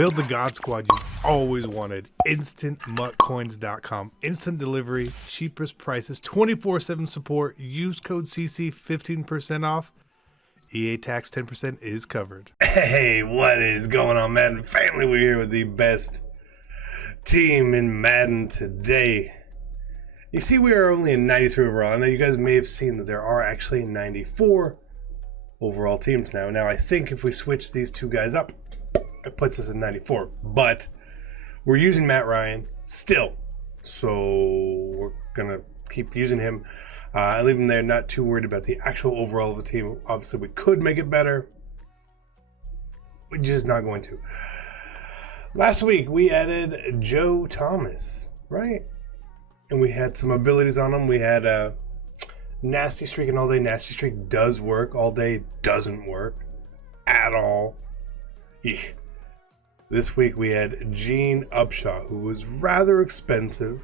Build the God Squad you've always wanted. InstantMuttCoins.com. Instant delivery, cheapest prices, 24/7 support. Use code CC 15% off. EA tax 10% is covered. Hey, what is going on, Madden family? We're here with the best team in Madden today. You see, we are only in 93 overall. Now, you guys may have seen that there are actually 94 overall teams now. Now, I think if we switch these two guys up, it puts us in 94. But we're using Matt Ryan still. So we're going to keep using him. I leave him there, not too worried about the actual overall of the team. Obviously, we could make it better. We're just not going to. Last week, we added Joe Thomas, right? And we had some abilities on him. We had a nasty streak and all day. Nasty streak does work. All day doesn't work at all. Eek. This week we had Gene Upshaw, who was rather expensive,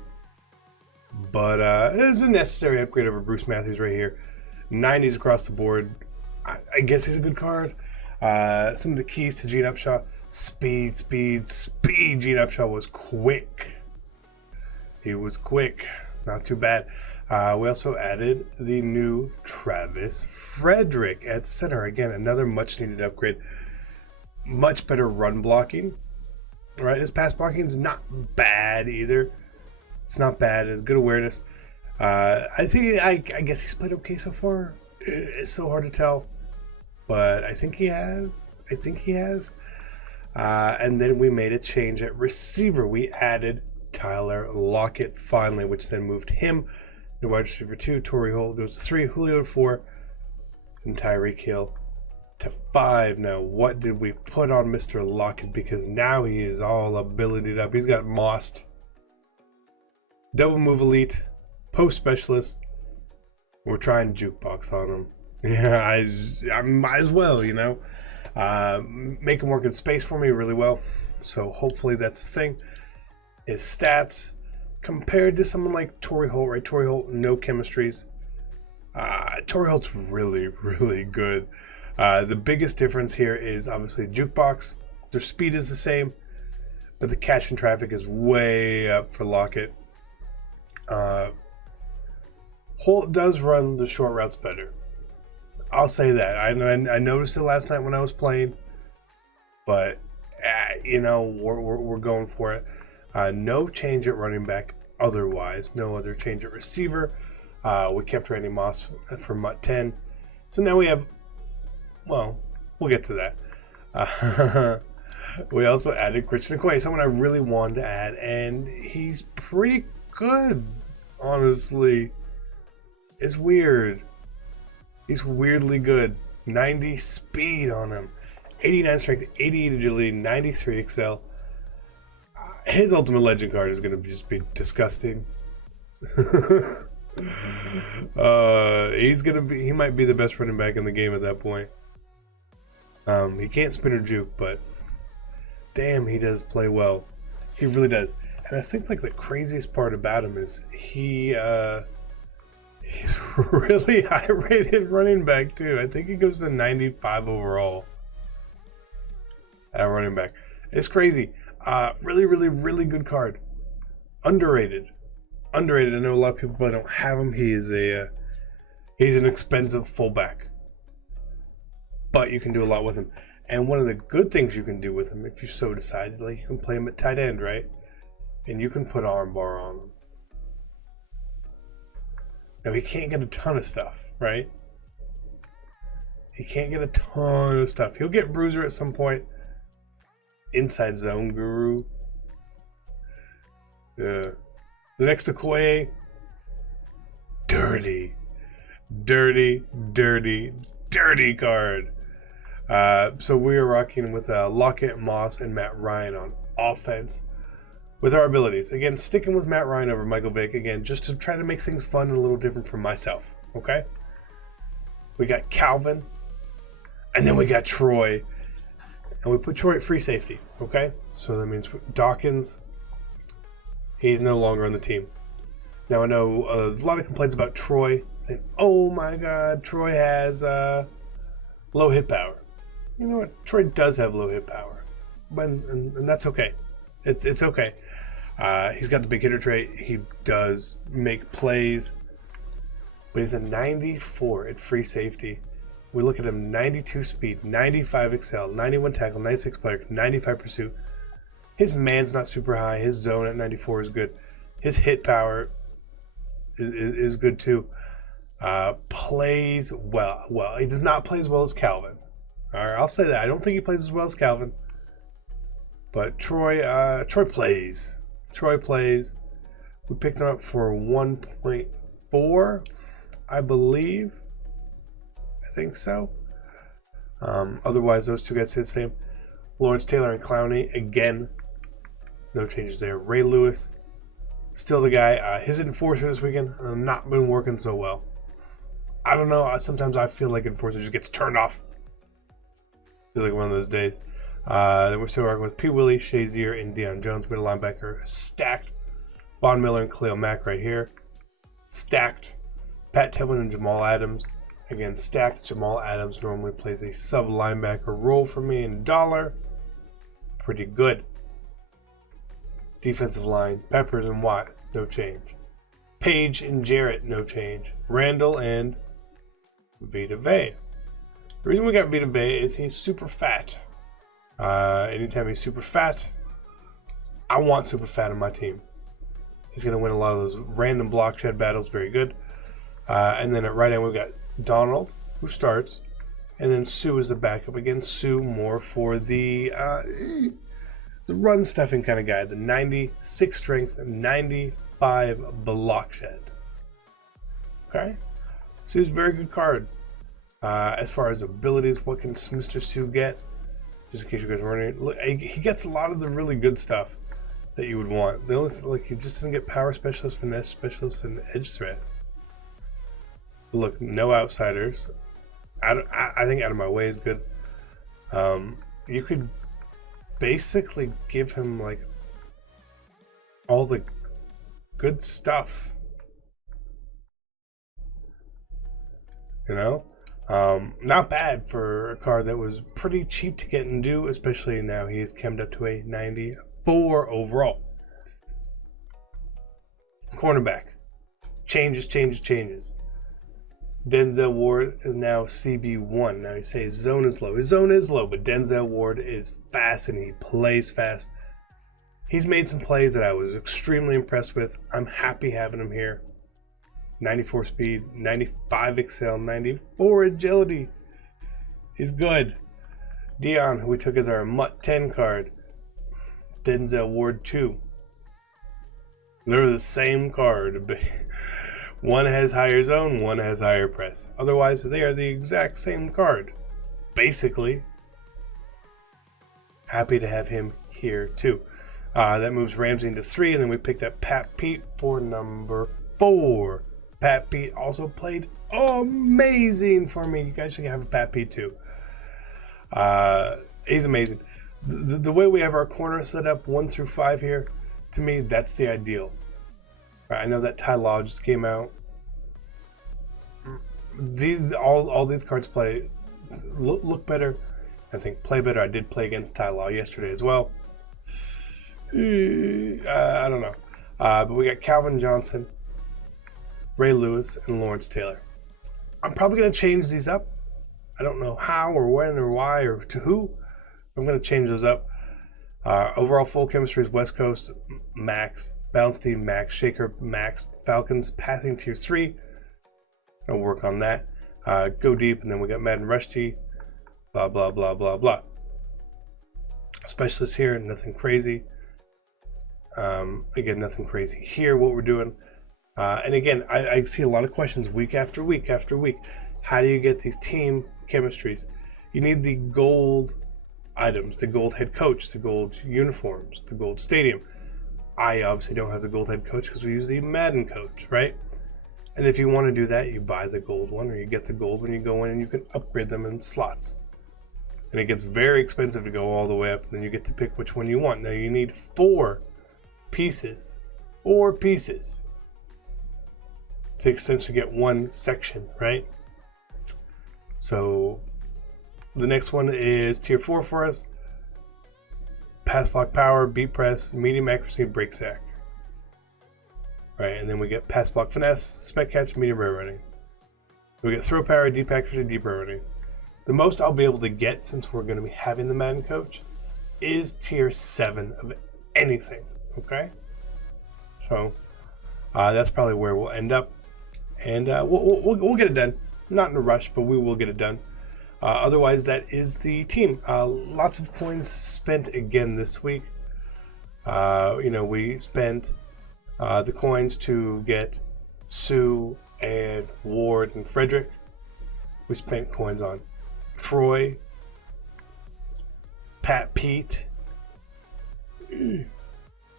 but it was a necessary upgrade over Bruce Matthews right here. 90s across the board. I guess he's a good card. Some of the keys to Gene Upshaw: speed. Gene Upshaw was quick. He was quick. Not too bad. We also added the new Travis Frederick at center. Again, another much needed upgrade. Much better run blocking, right? His pass blocking is not bad either. It's not bad. It's good awareness. I guess he's played okay so far. It's so hard to tell, but I think he has. And then we made a change at receiver. We added Tyler Lockett finally, which then moved him to wide receiver 2. Torrey Holt goes to 3. Julio to 4, and Tyreek Hill to 5. Now, what did we put on Mr. Lockett? Because now he is all abilitied up. He's got mossed, double move elite, post specialist. We're trying jukebox on him. Yeah, I might as well, you know. Make him work in space for me really well. So hopefully that's the thing. His stats compared to someone like Torrey Holt, right? Torrey Holt, no chemistries. Torrey Holt's really, really good. The biggest difference here is obviously jukebox. Their speed is the same, but the catch and traffic is way up for Lockett. Holt does run the short routes better. I'll say that. I noticed it last night when I was playing, but you know, we're going for it. No change at running back otherwise. No other change at receiver. We kept Randy Moss for Mutt 10. So now we have, well, we'll get to that. We also added Christian Okoye, someone I really wanted to add, and he's pretty good, honestly. It's weird. He's weirdly good. 90 speed on him. 89 strength, 88 agility, 93 excel. His ultimate legend card is going to just be disgusting. He might be the best running back in the game at that point. He can't spin or juke, but damn, he does play well. He really does. And I think like the craziest part about him is he's really high rated running back too. I think he goes to 95 overall at running back. It's crazy. Really good card. Underrated. I know a lot of people probably don't have him. He's an expensive fullback, but you can do a lot with him. And one of the good things you can do with him, if you so decide, like you can play him at tight end, right? And you can put armbar on him. Now he can't get a ton of stuff, right? He can't get a ton of stuff. He'll get bruiser at some point. Inside zone guru. The next Okoye, dirty card. So we are rocking with Lockett, Moss, and Matt Ryan on offense with our abilities. Again, sticking with Matt Ryan over Michael Vick, again, just to try to make things fun and a little different for myself, okay? We got Calvin, and then we got Troy, and we put Troy at free safety, okay? So that means Dawkins, he's no longer on the team. Now, I know there's a lot of complaints about Troy, saying, oh my God, Troy has low hit power. You know what? Troy does have low hit power. and that's okay. It's okay. He's got the big hitter trait. He does make plays, but he's a 94 at free safety. We look at him: 92 speed, 95 excel, 91 tackle, 96 player, 95 pursuit. His man's not super high. His zone at 94 is good. His hit power is good too. Plays well. Well, he does not play as well as Calvin. All right, I'll say that. I don't think he plays as well as Calvin. But Troy plays. Troy plays. We picked him up for 1.4, I believe. I think so. Otherwise, those two guys stay the same. Lawrence Taylor and Clowney, again, no changes there. Ray Lewis, still the guy. His enforcer this weekend not been working so well. I don't know. Sometimes I feel like enforcer just gets turned off. Feels like one of those days. Then we're still working with P. Willie, Shazier, and Deion Jones, middle linebacker. Stacked. Von Miller and Khalil Mack right here. Stacked. Pat Tillman and Jamal Adams. Again, stacked. Jamal Adams normally plays a sub-linebacker role for me in dollar. Pretty good. Defensive line, Peppers and Watt, no change. Page and Jarrett, no change. Randall and Vita Vea. The reason we got Vita Vea is he's super fat. Anytime he's super fat, I want super fat on my team. He's going to win a lot of those random block shed battles, very good. And then at right end, we've got Donald, who starts, and then Sue is the backup. Again, Sue more for the run stuffing kind of guy. The 96 strength, 95 block shed. Okay? Sue's a very good card. As far as abilities, what can Mr. Sue get? Just in case you guys are wondering, look, he gets a lot of the really good stuff that you would want. The only he just doesn't get power specialist, finesse specialist, and edge threat. Look, no outsiders. I think out of my way is good. You could basically give him like all the good stuff. You know? Not bad for a card that was pretty cheap to get and do, especially now he's chemmed up to a 94 overall. Cornerback. Changes. Denzel Ward is now CB1. Now you say his zone is low. His zone is low, but Denzel Ward is fast and he plays fast. He's made some plays that I was extremely impressed with. I'm happy having him here. 94 speed, 95 excel, 94 agility. He's good. Dion, who we took as our Mutt 10 card. Denzel Ward 2. They're the same card. One has higher zone, one has higher press. Otherwise, they are the exact same card. Basically. Happy to have him here too. That moves Ramsey into 3, and then we picked up Pat Pete for number 4. Pat Pete also played amazing for me. You guys should have a Pat Pete too. He's amazing. The way we have our corner set up 1 through 5 here, to me, that's the ideal. I know that Ty Law just came out. All these cards look better. I think play better. I did play against Ty Law yesterday as well. I don't know. But we got Calvin Johnson, Ray Lewis, and Lawrence Taylor. I'm probably going to change these up. I don't know how or when or why or to who. I'm going to change those up. Overall full chemistry is West Coast, max. Balance team, max. Shaker, max. Falcons, passing tier 3. I'll work on that. Go deep, and then we got Madden Rusty. Blah, blah, blah, blah, blah. Specialist here, nothing crazy. Again, nothing crazy here, what we're doing. And again, I see a lot of questions week after week after week. How do you get these team chemistries? You need the gold items, the gold head coach, the gold uniforms, the gold stadium. I obviously don't have the gold head coach because we use the Madden coach, right? And if you want to do that, you buy the gold one, or you get the gold when you go in and you can upgrade them in slots. And it gets very expensive to go all the way up, and then you get to pick which one you want. Now you need 4 pieces. 4 pieces. To essentially get one section, right? So the next one is tier 4 for us. pass block power, beat press, medium accuracy, break sack. Right, and then we get pass block finesse, spec catch, medium rare running. We get throw power, deep accuracy, deep rare running. The most I'll be able to get, since we're going to be having the Madden coach, is tier 7 of anything. Okay, so that's probably where we'll end up, and we'll get it done. Not in a rush, but we will get it done. Otherwise, that is the team. Lots of coins spent again this week. We spent the coins to get Sue and Ward and Frederick. We spent coins on Troy, Pat Pete,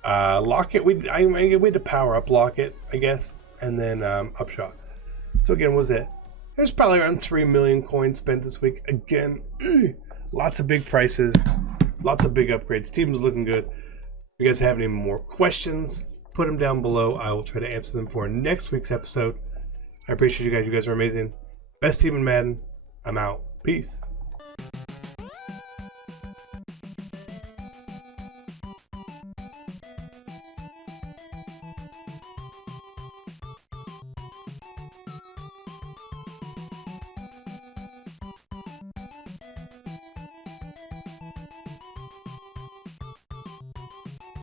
Lockett. We had to power up Lockett, I guess, and then Upshot. So again, what was it? There's probably around 3 million coins spent this week. Again, lots of big prices, lots of big upgrades. Team's looking good. If you guys have any more questions, put them down below. I will try to answer them for next week's episode. I appreciate you guys. You guys are amazing. Best team in Madden. I'm out. Peace.